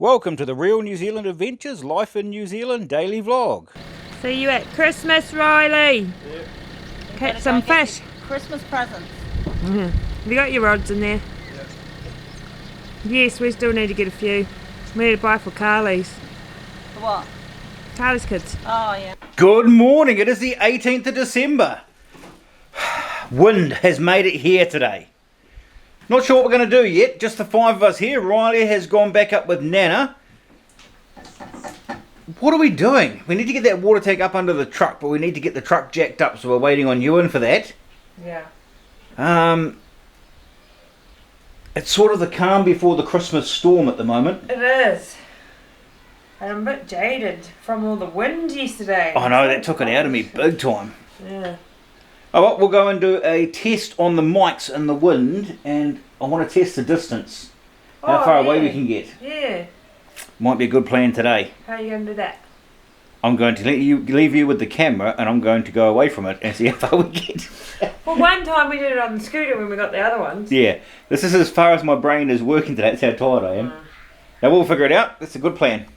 Welcome to the Real New Zealand Adventures Life in New Zealand daily vlog. See you at Christmas, Riley. Yep. Catch some fish. Christmas presents. Have you got your rods in there? Yep. Yes, we still need to get a few. We need to buy for Carly's. For what? Carly's kids. Oh, yeah. Good morning, it is the 18th of December. Wind has made it here today. Not sure what we're going to do yet, just the five of us here. Riley has gone back up with Nana. What are we doing? We need to get that water tank up under the truck, but we need to get the truck jacked up, so we're waiting on Ewan for that. Yeah. It's sort of the calm before the Christmas storm at the moment. It is. And I'm a bit jaded from all the wind yesterday. I know, that took it out of me big time. Yeah. Oh, well, we'll go and do a test on the mics and the wind, and I want to test the distance. How far away we can get. Yeah. Might be a good plan today. How are you going to do that? I'm going to leave you with the camera, and I'm going to go away from it and see how far we get. Well, one time we did it on the scooter when we got the other ones. Yeah, this is as far as my brain is working today. That's how tired I am. Now we'll figure it out. That's a good plan.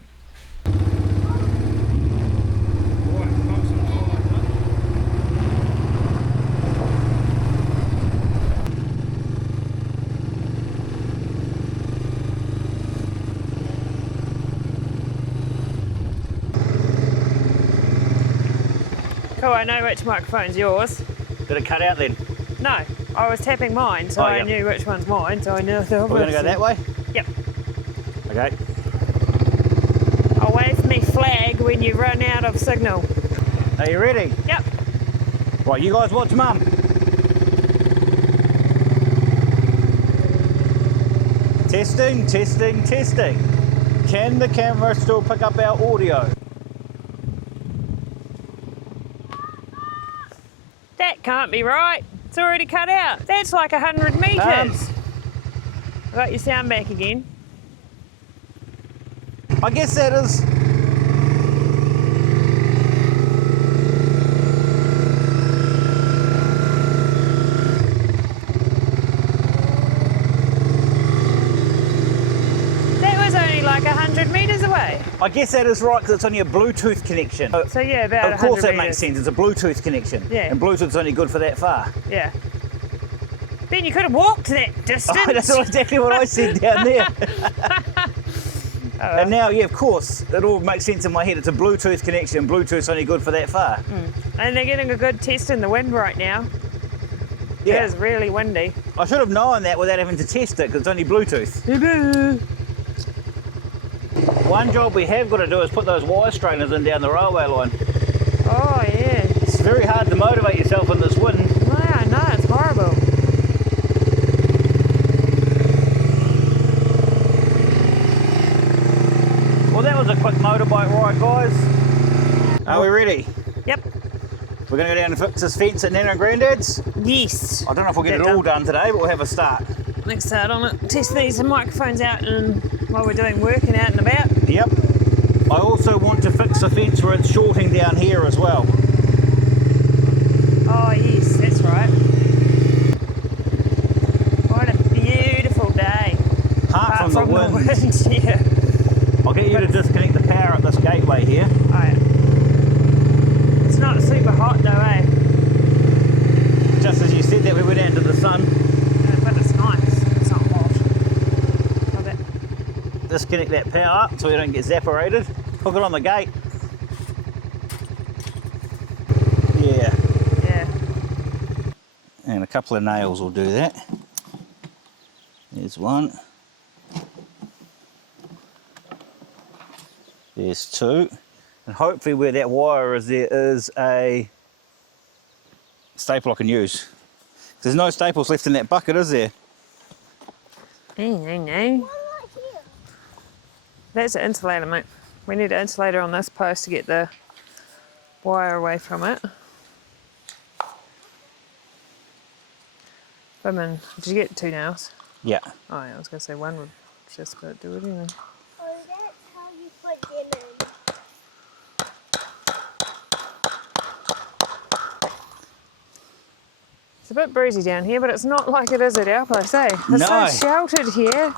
Cool, I know which microphone's yours. Did it cut out then? No, I was tapping mine, so I knew which one's mine, so I knew the We're going to go that way? Yep. Okay. I'll wave me flag when you run out of signal. Are you ready? Yep. Right, you guys watch Mum. Testing, testing, testing. Can the camera still pick up our audio? That can't be right. It's already cut out. That's like 100 metres. I got your sound back again. I guess that is. That was only like 100 metres away. I guess that is right because it's on your Bluetooth connection. So yeah, about Of course 100 that metres. makes sense. It's a Bluetooth connection. Yeah. And Bluetooth's only good for that far. Yeah. Ben, you could have walked that distance. Oh, that's exactly what I said down there. And now, yeah, of course, it all makes sense in my head. It's a Bluetooth connection. Bluetooth's only good for that far. And they're getting a good test in the wind right now. Yeah. It is really windy. I should have known that without having to test it because it's only Bluetooth. One job we have got to do is put those wire strainers in down the railway line. Oh yeah. It's very hard to motivate yourself in this wind. No, I know, it's horrible. Well, that was a quick motorbike ride, guys. Are we ready? Yep. We're going to go down and fix this fence at Nana and Granddad's. Yes. I don't know if we'll get it all done today, but we'll have a start. Let's start on it. Test these microphones out and while we're doing working out and about. Yep. I also want to fix the fence where it's shorting down here as well. Oh yes, that's right. What a beautiful day. Apart from the wind. Yeah. I'll get you to disconnect the power at this gateway here. Oh, yeah. It's not super hot though, eh? Just as you said that, we went out into the sun. Yeah, but it's nice. It's not hot. Love it. Disconnect that power so we don't get evaporated. Hook it on the gate. Yeah. Yeah. And a couple of nails will do that. There's one. There's two. And hopefully where that wire is, there is a staple I can use. There's no staples left in that bucket, is there? No. That's an insulator, mate. We need an insulator on this post to get the wire away from it. Did you get two nails? Yeah. Oh yeah, I was going to say one would just about do it anyway. Oh, that's how you put them in. It's a bit breezy down here, but it's not like it is at our place, eh? It's No. so sheltered here.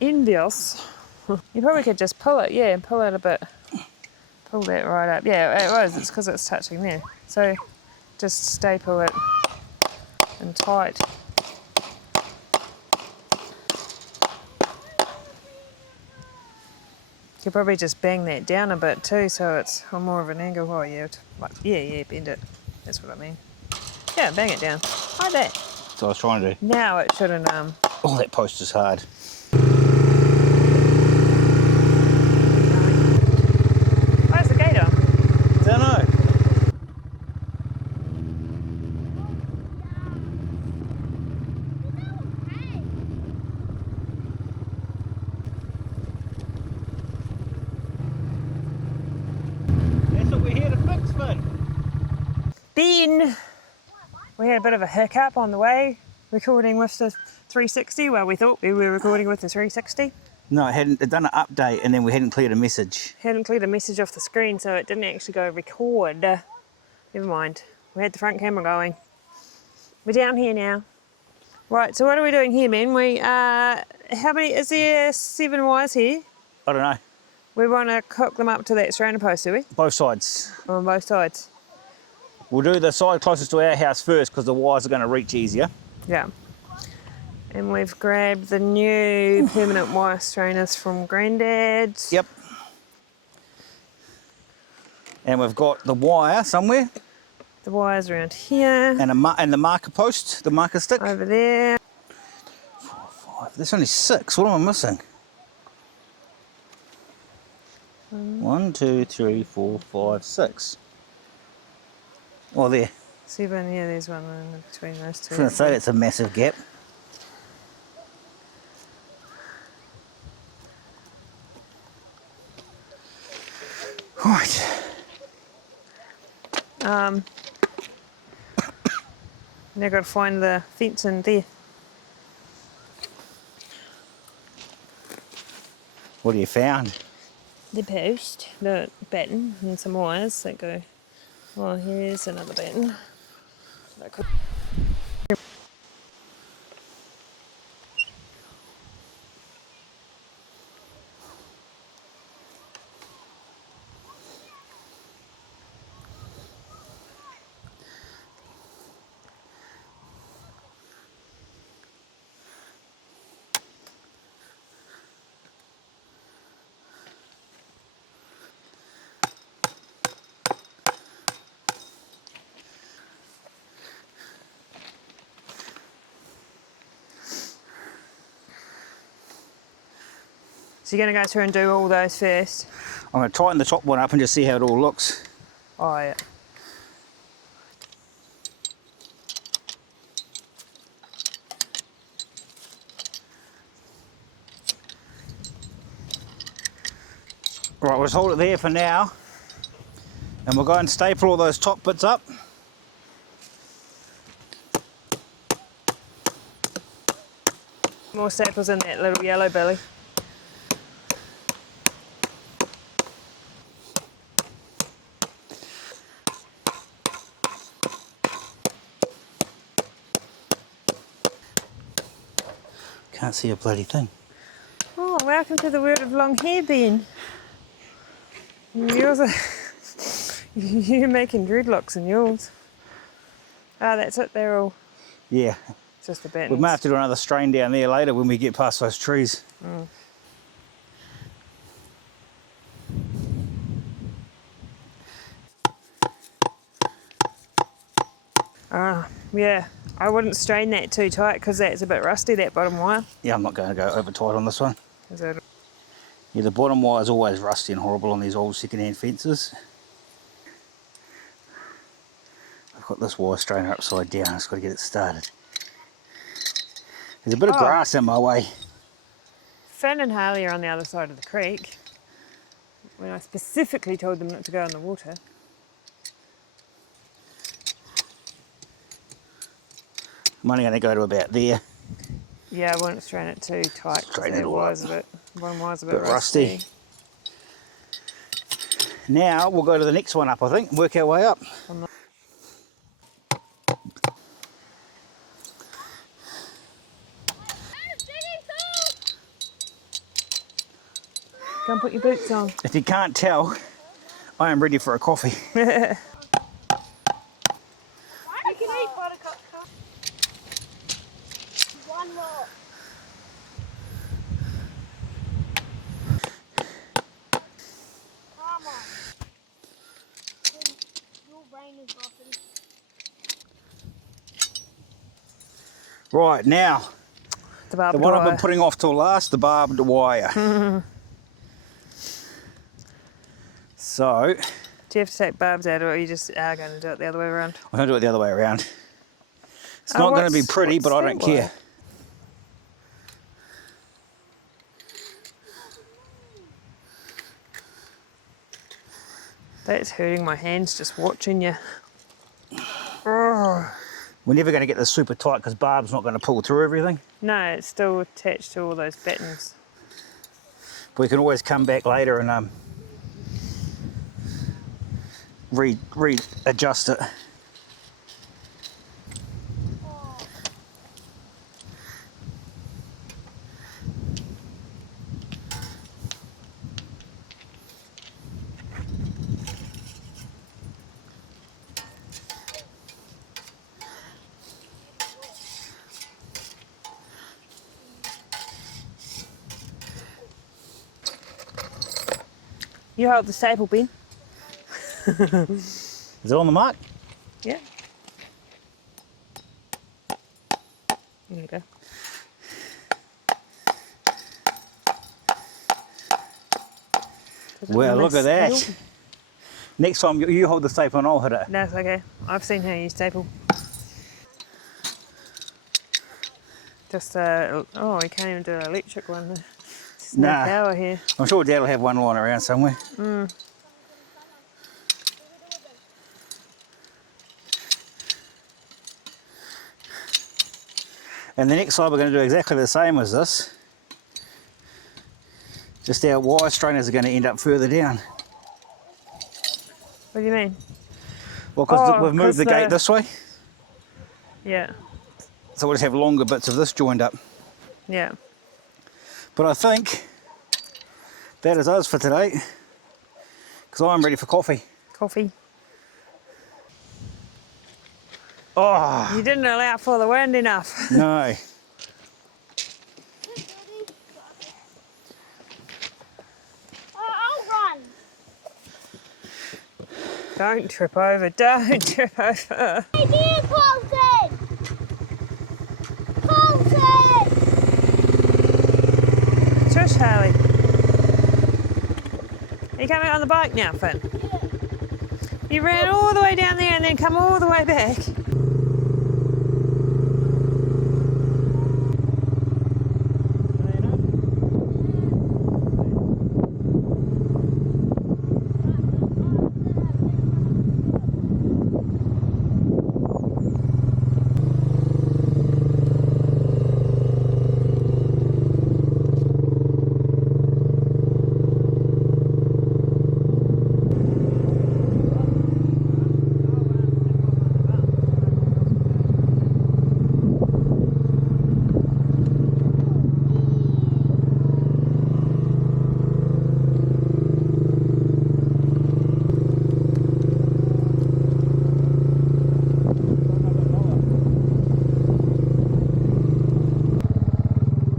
Envious. You probably could just pull it, yeah, pull it a bit. Pull that right up. Yeah, it was. It's because it's touching there. So just staple it in tight. You could probably just bang that down a bit too, so it's on more of an angle. Oh yeah, yeah, bend it. That's what I mean. Yeah, bang it down like that. That's what I was trying to do. Now it shouldn't. Oh, that post is hard. Where's the gate on? Don't know. That's what we're here to fix, Finn. Ben, we had a bit of a hiccup on the way recording with the 360. Well, we thought we were recording with the 360. No, it done an update and then we hadn't cleared a message. Hadn't cleared a message off the screen, so it didn't actually go record. Never mind. We had the front camera going. We're down here now. Right, so what are we doing here, man? How many, is there 7 wires here? I don't know. We want to hook them up to that strainer post, do we? Both sides. On both sides. We'll do the side closest to our house first because the wires are going to reach easier. Yeah. And we've grabbed the new permanent wire strainers from Grandad's. Yep. And we've got the wire somewhere. The wire's around here. And the marker post, the marker stick. Over there. 4, 5. There's only 6. What am I missing? 1, 2, 3, 4, 5, 6. Oh, there. 7, yeah, there's one in between those two. I was going to say that's a massive gap. Right. Now got to find the fence in there. What have you found? The post, the batten, and some wires that go. Oh, here's another batten. So you're going to go through and do all those first? I'm going to tighten the top one up and just see how it all looks. Oh, yeah. Right, we'll just hold it there for now. And we'll go and staple all those top bits up. More staples in that little yellow belly. Can't see a bloody thing. Oh, welcome to the world of long hair, Ben. Yours are you're making dreadlocks in yours. Ah, that's it, they're all Yeah. just the battens. We might have to do another strain down there later when we get past those trees. Yeah, I wouldn't strain that too tight because that's a bit rusty, that bottom wire. Yeah, I'm not going to go over tight on this one. Is that Yeah, the bottom wire is always rusty and horrible on these old second-hand fences. I've got this wire strainer upside down, I've just got to get it started. There's a bit of grass in my way. Finn and Harley are on the other side of the creek when I specifically told them not to go in the water. I'm only going to go to about there. Yeah, I wouldn't strain it too tight. Strain it that all wire's up. a bit, one wire's a bit Bit rusty. Now we'll go to the next one up, I think, and work our way up. Go and put your boots on. If you can't tell, I am ready for a coffee. You can eat buttercup. One more. Come on. Your brain is rotting. Right, now, The barbed the one I've wire. been putting off till last, the barbed wire. So, Do you have to take barbs out, or are you just are going to do it the other way around? I'm going to do it the other way around. It's Oh, not going to be what's- pretty, what's but I that don't care. way? That's hurting my hands just watching you. Oh. We're never going to get this super tight because barb's not going to pull through everything. No, it's still attached to all those buttons. But we can always come back later and readjust it. You hold the staple, Ben. Is it on the mark? Yeah. There you go. Well, look at that. Next time you hold the staple and I'll hit it. That's okay. I've seen how you staple. Just oh, we can't even do an electric one. There's no Nah. power here. I'm sure Dad will have one lying around somewhere. And the next side we're going to do exactly the same as this. Just our wire strainers are going to end up further down. What do you mean? Well, because Oh, we've moved 'cause the gate this way, Yeah. so we'll just have longer bits of this joined up. Yeah. But I think that is us for today, because I'm ready for coffee. Coffee. Oh, You didn't allow for the wind enough. no. I'll run. Don't trip over. Don't trip over. Hey, dear Colton! Colton! Shush, Harley. Are you coming on the bike now, Finn? You ran all the way down there and then come all the way back.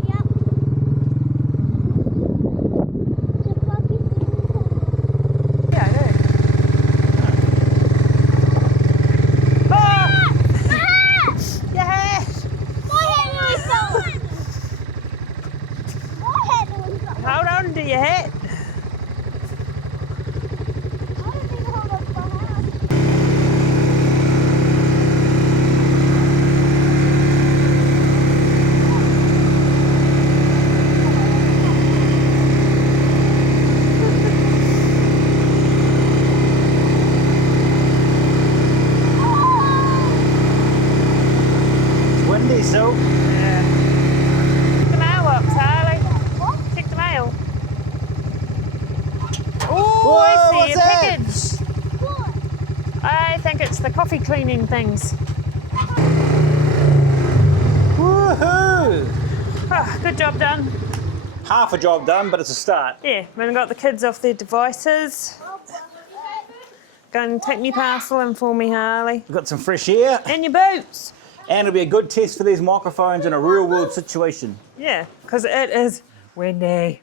Yep. The puppy Yeah, I do. Oh! Your hat! My head was on! My head was on! Hold on to your hat. I don't think hold up my house. It's windy, so Yeah. The mail up, Harley. What? Check the mail. Whoa, Oh, I see what's a that? package. What? I think it's the coffee cleaning things. woohoo! Ah, good job done. Half a job done, but it's a start. Yeah, when I got the kids off their devices. Go and take me parcel in for me, Harley. We've got some fresh air, And your boots. and it'll be a good test for these microphones in a real world situation. Yeah, because it is windy.